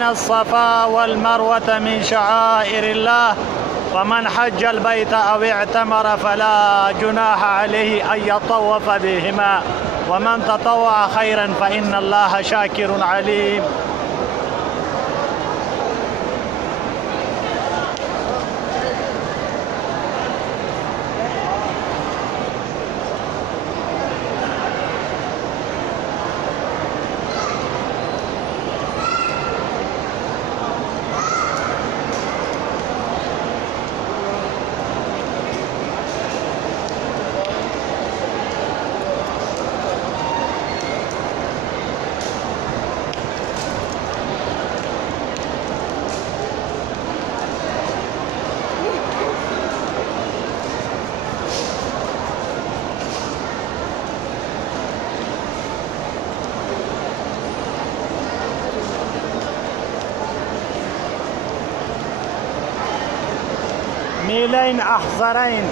إن الصفا والمروة من شعائر الله، فمن حج البيت أو اعتمر فلا جناح عليه أن يطوف بهما، ومن تطوع خيرا فإن الله شاكر عليم. ميلين أحزرين.